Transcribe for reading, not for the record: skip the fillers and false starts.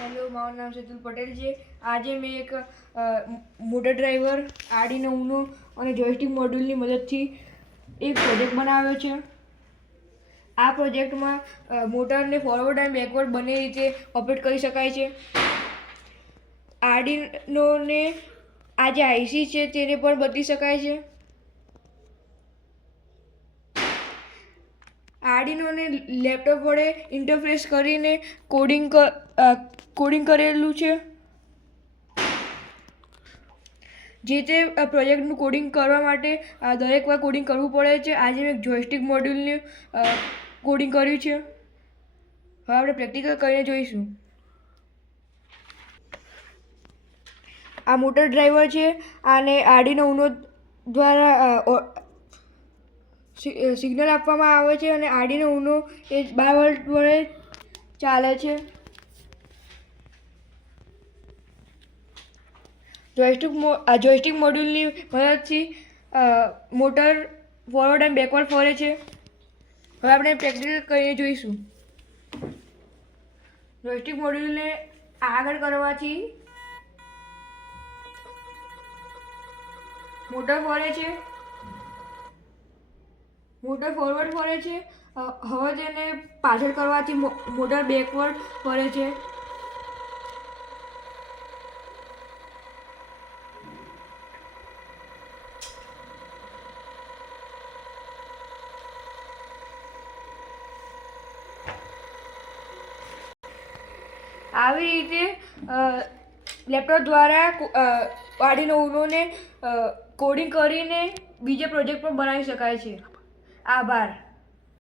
Hello, મારું નામ સેતુલ પટેલ છે. આજે મેં એક મોટર ડ્રાઈવર, આર્ડિનો ઉનો અને જોયસ્ટિક મોડ્યુલની મદદથી એક પ્રોજેક્ટ બનાવ્યો છે. આ પ્રોજેક્ટમાં મોટરને ફોરવર્ડ અને બેકવર્ડ બંને રીતે ઓપરેટ કરી શકાય છે. આર્ડિનોને આ જે આઈસી છે તેને પણ બદલી શકાય છે. આર્ડિનોને લેપટોપ વડે ઇન્ટરફેસ કરીને કોડિંગ કરેલું છે. જે તે પ્રોજેક્ટનું કોડિંગ કરવા માટે દરેક વાર કોડિંગ કરવું પડે છે. આજે મેં જોયસ્ટિક મોડ્યુલનું કોડિંગ કર્યું છે. હવે આપણે પ્રેક્ટિકલ કરીને જોઈશું. આ મોટર ડ્રાઈવર છે. આને આર્ડિનો ઉનો દ્વારા સિગ્નલ આપવામાં આવે છે અને આર્ડિનો ઉનો એ 12 વોલ્ટ વડે ચાલે છે. જોયસ્ટિક મોડ્યુલની મદદથી મોટર ફોરવર્ડ અને બેકવર્ડ ફરે છે. હવે આપણે પ્રેક્ટિકલ કરીને જોઈશું. જોયસ્ટિક મોડ્યુલને આગળ કરવાથી મોટર ફરે છે. મોટર ફોરવર્ડ ફરે છે. હવે તેને પાછળ કરવાથી મોટર બેકવર્ડ ફરે છે. આવી રીતે લેપટોપ દ્વારા આર્ડિનો ઉનોને કોડિંગ કરીને બીજા પ્રોજેક્ટ પણ બનાવી શકાય છે. આભાર.